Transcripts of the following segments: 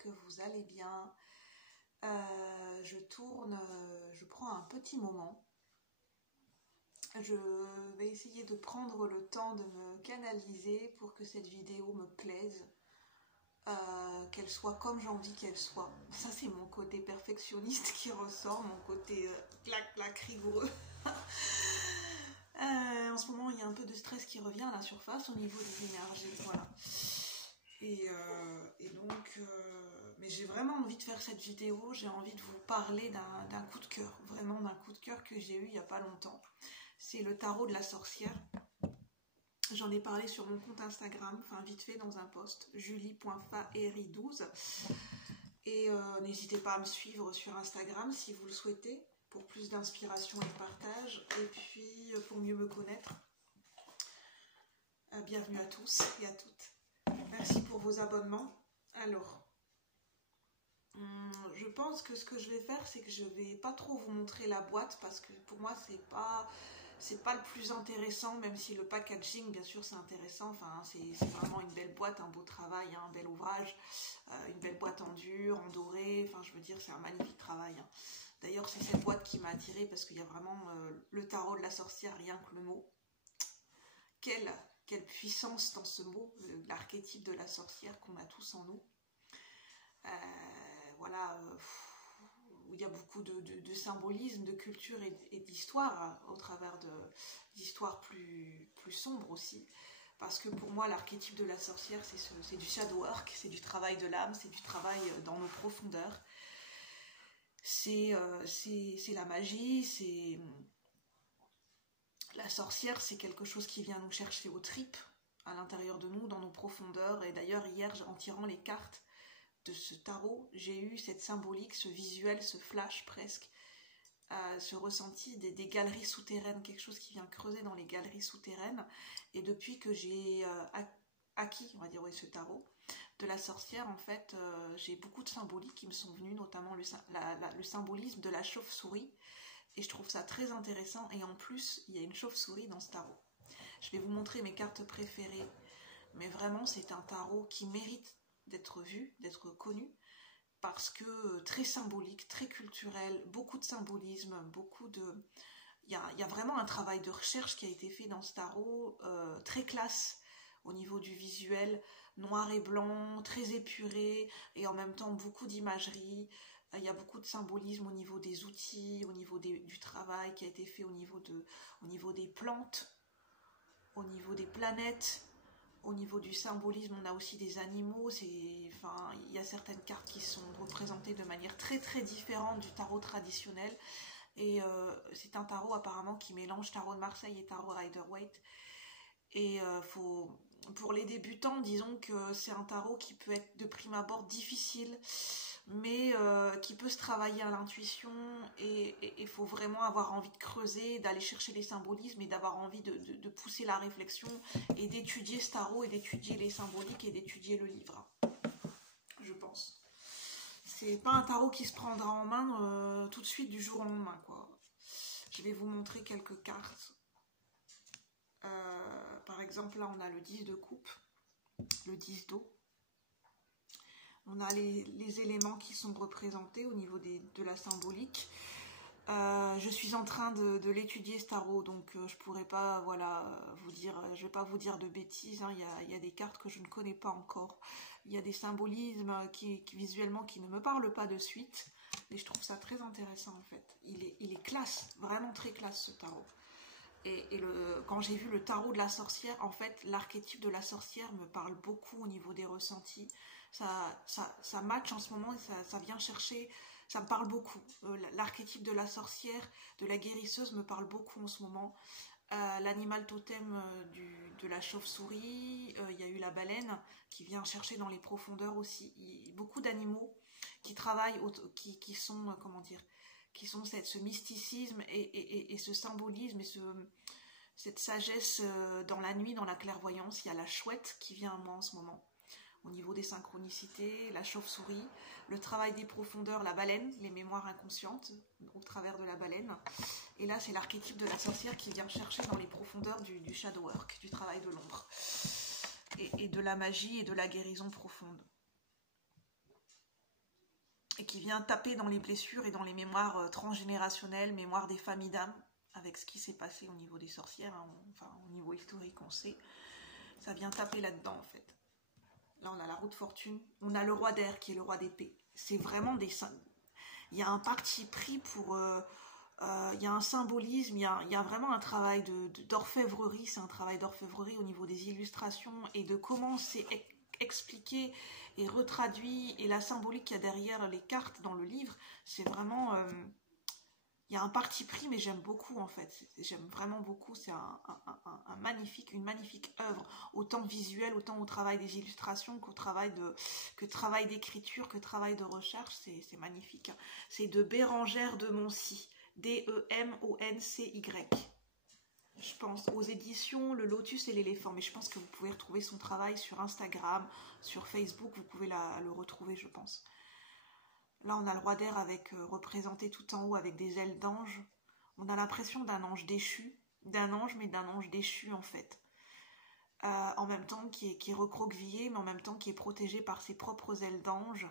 que vous allez bien. Je prends un petit moment. Je vais essayer de prendre le temps de me canaliser pour que cette vidéo me plaise, qu'elle soit comme j'ai envie qu'elle soit. Ça, c'est mon côté perfectionniste qui ressort, mon côté clac-clac rigoureux. En ce moment, il y a un peu de stress qui revient à la surface au niveau des énergies, voilà. Mais j'ai vraiment envie de faire cette vidéo, j'ai envie de vous parler d'un coup de cœur, vraiment d'un coup de cœur que j'ai eu il n'y a pas longtemps. C'est le tarot de la sorcière. J'en ai parlé sur mon compte Instagram, enfin vite fait dans un post, julie.faeri12. Et n'hésitez pas à me suivre sur Instagram si vous le souhaitez, pour plus d'inspiration et de partage, et puis pour mieux me connaître. Bienvenue à tous et à toutes. Merci pour vos abonnements. Alors, je pense que ce que je vais faire, c'est que je vais pas trop vous montrer la boîte, parce que pour moi, c'est pas le plus intéressant, même si le packaging, bien sûr, c'est intéressant. Enfin, c'est vraiment une belle boîte, un beau travail, un bel ouvrage, une belle boîte en dur, en doré. Enfin, je veux dire, c'est un magnifique travail. D'ailleurs, c'est cette boîte qui m'a attirée, parce qu'il y a vraiment le tarot de la sorcière, rien que le mot. Quelle puissance dans ce mot, l'archétype de la sorcière qu'on a tous en nous. Voilà, où il y a beaucoup de symbolisme, de culture et d'histoire, au travers d'histoires plus sombres aussi. Parce que pour moi, l'archétype de la sorcière, c'est du shadow work, c'est du travail de l'âme, c'est du travail dans nos profondeurs. C'est la magie, la sorcière, c'est quelque chose qui vient nous chercher aux tripes, à l'intérieur de nous, dans nos profondeurs. Et d'ailleurs, hier, en tirant les cartes de ce tarot, j'ai eu cette symbolique, ce visuel, ce flash presque, ce ressenti des galeries souterraines, quelque chose qui vient creuser dans les galeries souterraines. Et depuis que j'ai acquis, on va dire, ce tarot de la sorcière, en fait, j'ai beaucoup de symboliques qui me sont venues, notamment le symbolisme de la chauve-souris. Et je trouve ça très intéressant. Et en plus, il y a une chauve-souris dans ce tarot. Je vais vous montrer mes cartes préférées. Mais vraiment, c'est un tarot qui mérite d'être vu, d'être connu. Parce que très symbolique, très culturel, beaucoup de symbolisme, il y a vraiment un travail de recherche qui a été fait dans ce tarot, très classe au niveau du visuel, noir et blanc, très épuré, et en même temps beaucoup d'imagerie. Il y a beaucoup de symbolisme au niveau des outils, au niveau du travail qui a été fait au niveau des plantes, au niveau des planètes, au niveau du symbolisme. On a aussi des animaux. Il y a certaines cartes qui sont représentées de manière très très différente du tarot traditionnel. Et c'est un tarot apparemment qui mélange tarot de Marseille et tarot Rider-Waite. Et pour les débutants, disons que c'est un tarot qui peut être de prime abord difficile, mais qui peut se travailler à l'intuition, et il faut vraiment avoir envie de creuser, d'aller chercher les symbolismes et d'avoir envie de pousser la réflexion et d'étudier ce tarot et d'étudier les symboliques et d'étudier le livre, je pense. C'est pas un tarot qui se prendra en main tout de suite du jour au lendemain, quoi. Je vais vous montrer quelques cartes. Par exemple, là on a le 10 de coupe, le 10 d'eau. On a les éléments qui sont représentés au niveau de la symbolique. Je suis en train de l'étudier ce tarot, donc je pourrais pas, voilà, vous dire, je vais pas vous dire de bêtises. Il y a des cartes que je ne connais pas encore. Il y a des symbolismes qui visuellement qui ne me parlent pas de suite, mais je trouve ça très intéressant en fait. Il est classe, vraiment très classe ce tarot. Quand j'ai vu le tarot de la sorcière, en fait, l'archétype de la sorcière me parle beaucoup au niveau des ressentis. Ça match en ce moment, et ça vient chercher, ça me parle beaucoup. L'archétype de la sorcière, de la guérisseuse me parle beaucoup en ce moment. L'animal totem de la chauve-souris, il y a eu la baleine qui vient chercher dans les profondeurs aussi. Beaucoup d'animaux qui travaillent, qui sont, comment dire, qui sont ce mysticisme et ce symbolisme et cette sagesse dans la nuit, dans la clairvoyance. Il y a la chouette qui vient à moi en ce moment, au niveau des synchronicités, la chauve-souris, le travail des profondeurs, la baleine, les mémoires inconscientes au travers de la baleine. Et là, c'est l'archétype de la sorcière qui vient chercher dans les profondeurs du shadow work, du travail de l'ombre, et de la magie et de la guérison profonde. et qui vient taper dans les blessures et dans les mémoires transgénérationnelles, mémoires des familles d'âmes, avec ce qui s'est passé au niveau des sorcières, hein, enfin au niveau historique on sait, ça vient taper là-dedans en fait. Là on a la roue de fortune, on a le roi d'air qui est le roi d'épée, c'est vraiment des... Il y a un parti pris pour... il y a un symbolisme, il y a vraiment un travail d'orfèvrerie, c'est un travail d'orfèvrerie au niveau des illustrations et de comment c'est expliqué et retraduit, et la symbolique qu'il y a derrière les cartes dans le livre, c'est vraiment... il y a un parti pris, mais j'aime beaucoup en fait, j'aime vraiment beaucoup, c'est une magnifique œuvre, autant visuelle, autant au travail des illustrations qu'au travail d'écriture, que travail de recherche, c'est magnifique. C'est de Bérengère de Moncy, Demoncy, je pense, aux éditions Le Lotus et l'éléphant, mais je pense que vous pouvez retrouver son travail sur Instagram, sur Facebook, vous pouvez le retrouver je pense. Là, on a le roi d'air avec représenté tout en haut avec des ailes d'ange. On a l'impression d'un ange déchu, d'un ange, mais d'un ange déchu en fait. En même temps qui est recroquevillé, mais en même temps qui est protégé par ses propres ailes d'ange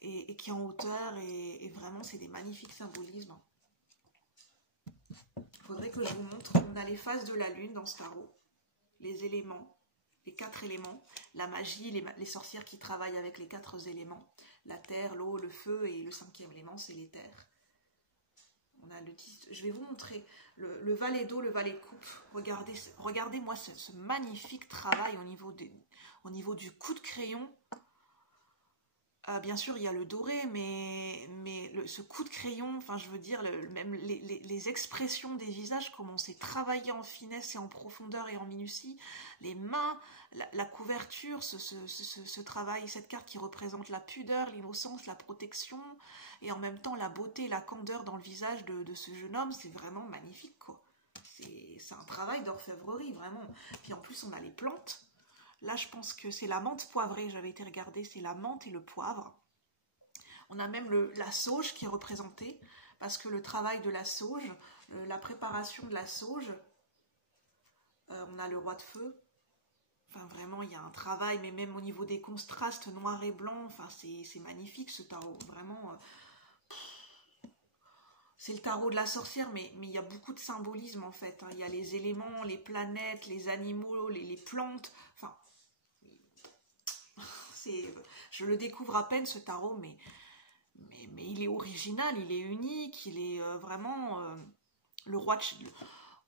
et qui est en hauteur. Et vraiment, c'est des magnifiques symbolismes. Il faudrait que je vous montre. On a les phases de la lune dans ce tarot, les éléments. Les 4 éléments, la magie, les sorcières qui travaillent avec les 4 éléments, la terre, l'eau, le feu, et le 5e élément, c'est l'éther. On a je vais vous montrer le valet d'eau, le valet de coupe. Regardez-moi ce magnifique travail au niveau du coup de crayon. Bien sûr, il y a le doré, mais ce coup de crayon, enfin, je veux dire, même les expressions des visages, comment c'est travaillé en finesse et en profondeur et en minutie, les mains, la couverture, ce travail, cette carte qui représente la pudeur, l'innocence, la protection, et en même temps la beauté et la candeur dans le visage de ce jeune homme, c'est vraiment magnifique, quoi. C'est un travail d'orfèvrerie, vraiment. Puis en plus, on a les plantes. Là, je pense que c'est la menthe poivrée, j'avais été regarder, c'est la menthe et le poivre. On a même la sauge qui est représentée, parce que le travail de la sauge, la préparation de la sauge, on a le roi de feu. Enfin, vraiment, il y a un travail, mais même au niveau des contrastes noir et blanc, enfin, c'est magnifique ce tarot, vraiment. C'est le tarot de la sorcière, mais il y a beaucoup de symbolisme en fait. Hein. Il y a les éléments, les planètes, les animaux, les plantes, enfin... Je le découvre à peine ce tarot, mais il est original, il est unique, il est vraiment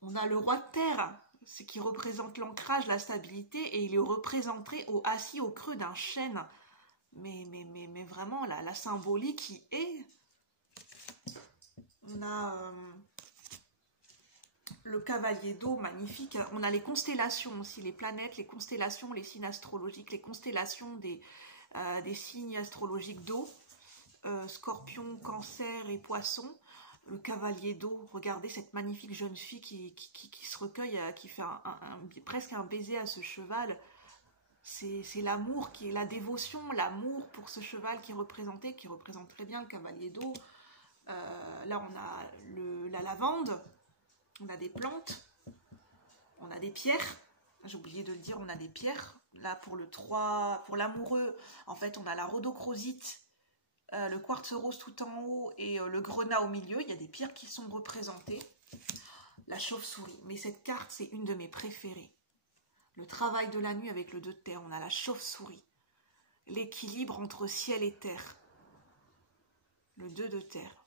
on a le roi de terre, ce qui représente l'ancrage, la stabilité, et il est représenté assis au creux d'un chêne. Mais vraiment la symbolique qui est. On a le cavalier d'eau, magnifique. On a les constellations aussi, les planètes, les constellations, les signes astrologiques, les constellations des signes astrologiques d'eau, Scorpion, Cancer et Poisson. Le cavalier d'eau, regardez cette magnifique jeune fille qui se recueille, qui fait presque un baiser à ce cheval. C'est l'amour, qui est la dévotion, l'amour pour ce cheval qui représente très bien le cavalier d'eau. Là, on a la lavande. On a des plantes, on a des pierres, j'ai oublié de le dire, on a des pierres. Là, pour l'amoureux, en fait, on a la rhodochrosite, le quartz rose tout en haut et le grenat au milieu. Il y a des pierres qui sont représentées. La chauve-souris, mais cette carte, c'est une de mes préférées. Le travail de la nuit avec le 2 de terre, on a la chauve-souris. L'équilibre entre ciel et terre. Le 2 de terre,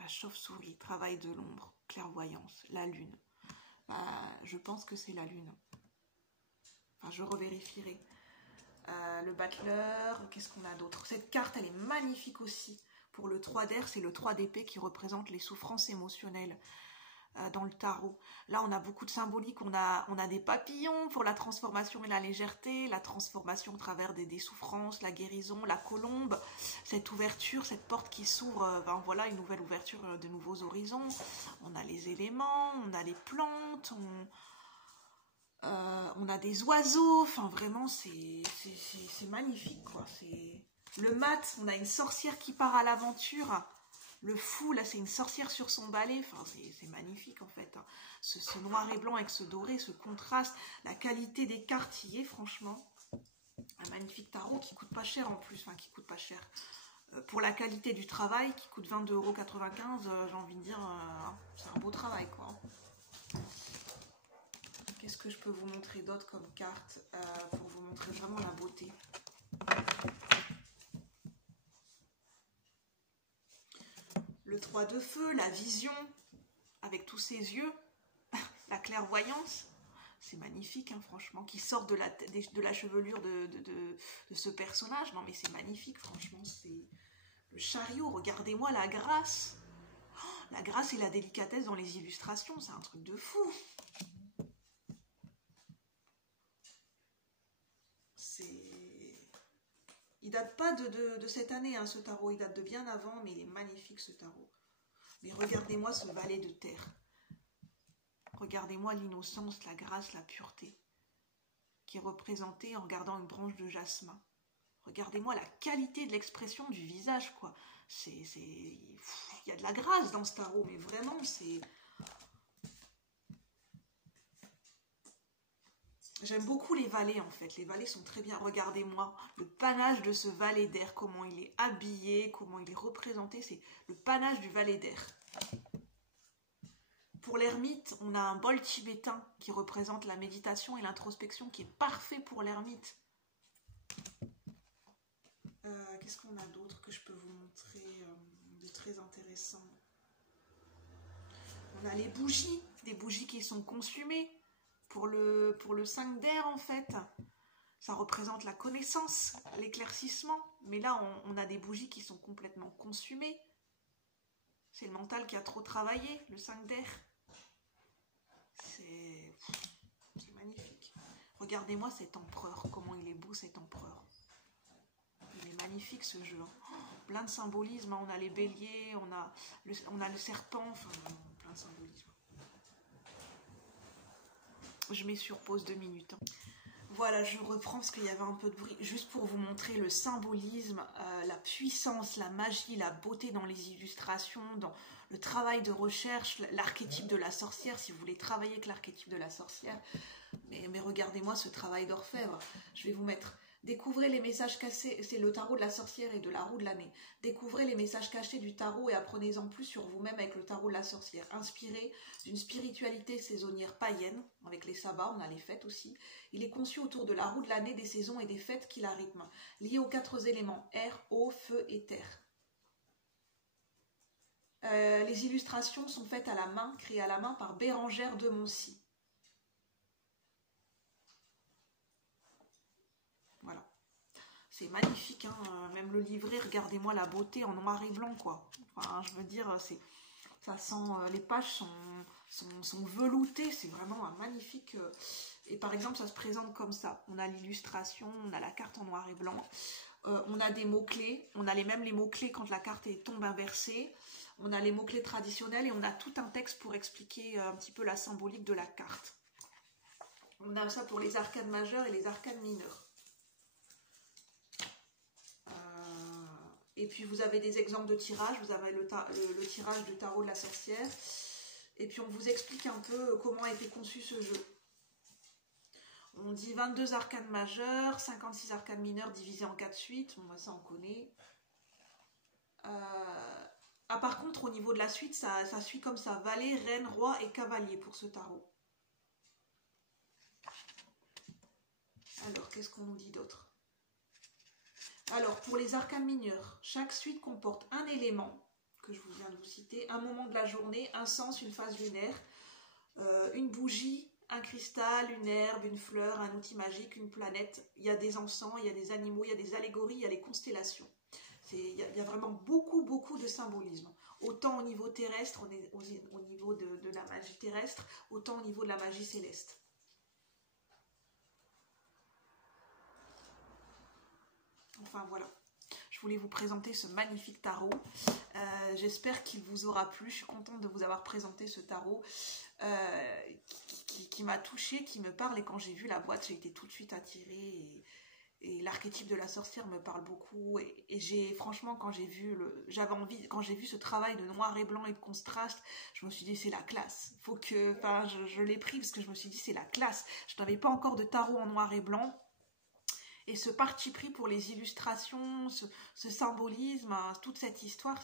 la chauve-souris, travail de l'ombre. Clairvoyance, la lune. Je pense que c'est la lune. Enfin, je revérifierai. Le battleur, qu'est-ce qu'on a d'autre? Cette carte, elle est magnifique aussi. Pour le 3 d'air, c'est le 3 d'épée qui représente les souffrances émotionnelles dans le tarot. Là, on a beaucoup de symbolique. On a des papillons pour la transformation et la légèreté, la transformation au travers des souffrances, la guérison, la colombe, cette ouverture, cette porte qui s'ouvre, voilà, une nouvelle ouverture de nouveaux horizons. On a les éléments, on a les plantes, on a des oiseaux. Enfin, vraiment, c'est magnifique, quoi. Le mat, on a une sorcière qui part à l'aventure. Le fou, là, c'est une sorcière sur son balai. Enfin, c'est magnifique, en fait. Hein. Ce noir et blanc avec ce doré, ce contraste, la qualité des cartes y est, franchement. Un magnifique tarot qui coûte pas cher, en plus. Enfin, qui coûte pas cher. pour la qualité du travail qui coûte 22,95 €, j'ai envie de dire, c'est un beau travail quoi. Qu'est-ce que je peux vous montrer d'autre comme carte pour vous montrer vraiment la beauté? Le 3 de feu, la vision, avec tous ses yeux, la clairvoyance, c'est magnifique, hein, franchement, qui sort de la chevelure de ce personnage. Non mais c'est magnifique, franchement, c'est le chariot, regardez-moi la grâce. Oh, la grâce et la délicatesse dans les illustrations, c'est un truc de fou. Il date pas de cette année, hein, ce tarot, il date de bien avant, mais il est magnifique ce tarot. Mais regardez-moi ce valet de terre. Regardez-moi l'innocence, la grâce, la pureté, qui est représentée en regardant une branche de jasmin. Regardez-moi la qualité de l'expression du visage, quoi. Il y a de la grâce dans ce tarot, mais vraiment, c'est... J'aime beaucoup les valets en fait, les valets sont très bien, regardez-moi le panache de ce valet d'air, comment il est habillé, comment il est représenté, c'est le panache du valet d'air. Pour l'ermite, on a un bol tibétain qui représente la méditation et l'introspection qui est parfait pour l'ermite. Qu'est-ce qu'on a d'autre que je peux vous montrer de très intéressant? On a les bougies, des bougies qui sont consumées. Pour le 5 d'air, en fait, ça représente la connaissance, l'éclaircissement. Mais là, on a des bougies qui sont complètement consumées. C'est le mental qui a trop travaillé, le 5 d'air. C'est magnifique. Regardez-moi cet empereur, comment il est beau cet empereur. Il est magnifique ce jeu. Oh, plein de symbolisme, on a les béliers, on a le serpent, enfin plein de symbolisme. Je mets sur pause 2 minutes. Voilà, je reprends parce qu'il y avait un peu de bruit. Juste pour vous montrer le symbolisme, la puissance, la magie, la beauté dans les illustrations, dans le travail de recherche, l'archétype de la sorcière, si vous voulez travailler avec l'archétype de la sorcière. Mais regardez-moi ce travail d'orfèvre. Je vais vous mettre... Découvrez les messages cachés, c'est le tarot de la sorcière et de la roue de l'année. Découvrez les messages cachés du tarot et apprenez-en plus sur vous-même avec le tarot de la sorcière. Inspiré d'une spiritualité saisonnière païenne, avec les sabbats, on a les fêtes aussi. Il est conçu autour de la roue de l'année, des saisons et des fêtes qui la rythment, liés aux 4 éléments, air, eau, feu et terre. Les illustrations sont faites à la main, créées à la main par Bérangère de Moncy. Voilà. C'est magnifique, hein, même le livret, regardez-moi la beauté en noir et blanc, quoi. Enfin, je veux dire, ça sent, les pages sont veloutées, c'est vraiment un magnifique... et par exemple, ça se présente comme ça. On a l'illustration, on a la carte en noir et blanc, on a des mots-clés, on a même les mots-clés quand la carte tombe inversée, on a les mots-clés traditionnels et on a tout un texte pour expliquer un petit peu la symbolique de la carte. On a ça pour les arcanes majeures et les arcanes mineures. Et puis vous avez des exemples de tirage, vous avez le tirage du tarot de la sorcière. Et puis on vous explique un peu comment a été conçu ce jeu. On dit 22 arcanes majeures, 56 arcanes mineures divisées en 4 suites. Bon, ça on connaît. Ah, par contre, au niveau de la suite, ça suit comme ça. Valet, reine, roi et cavalier pour ce tarot. Alors, qu'est-ce qu'on nous dit d'autre? Alors, pour les arcanes mineurs, chaque suite comporte un élément, que je viens de vous citer, un moment de la journée, un sens, une phase lunaire, une bougie, un cristal, une herbe, une fleur, un outil magique, une planète. Il y a des encens, il y a des animaux, il y a des allégories, il y a les constellations. Il y a vraiment beaucoup de symbolisme. Autant au niveau terrestre, au niveau de la magie terrestre, autant au niveau de la magie céleste. Enfin voilà, je voulais vous présenter ce magnifique tarot. J'espère qu'il vous aura plu. Je suis contente de vous avoir présenté ce tarot qui m'a touchée, qui me parle. Et quand j'ai vu la boîte, j'ai été tout de suite attirée. Et l'archétype de la sorcière me parle beaucoup. Et franchement, quand j'ai vu ce travail de noir et blanc et de contraste, je me suis dit c'est la classe. Je l'ai pris parce que je me suis dit c'est la classe. Je n'avais pas encore de tarot en noir et blanc. Et ce parti pris pour les illustrations, ce symbolisme, hein, toute cette histoire,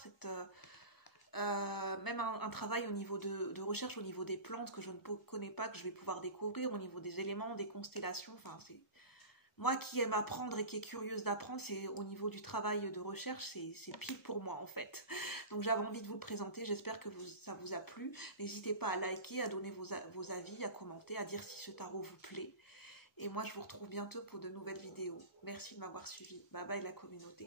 même un travail au niveau de recherche, au niveau des plantes que je ne connais pas, que je vais pouvoir découvrir, au niveau des éléments, des constellations, enfin c'est... Moi qui aime apprendre et qui est curieuse d'apprendre, c'est au niveau du travail de recherche, c'est pile pour moi en fait. Donc j'avais envie de vous le présenter, j'espère que ça vous a plu. N'hésitez pas à liker, à donner vos avis, à commenter, à dire si ce tarot vous plaît. Et moi je vous retrouve bientôt pour de nouvelles vidéos. Merci de m'avoir suivi. Bye bye la communauté.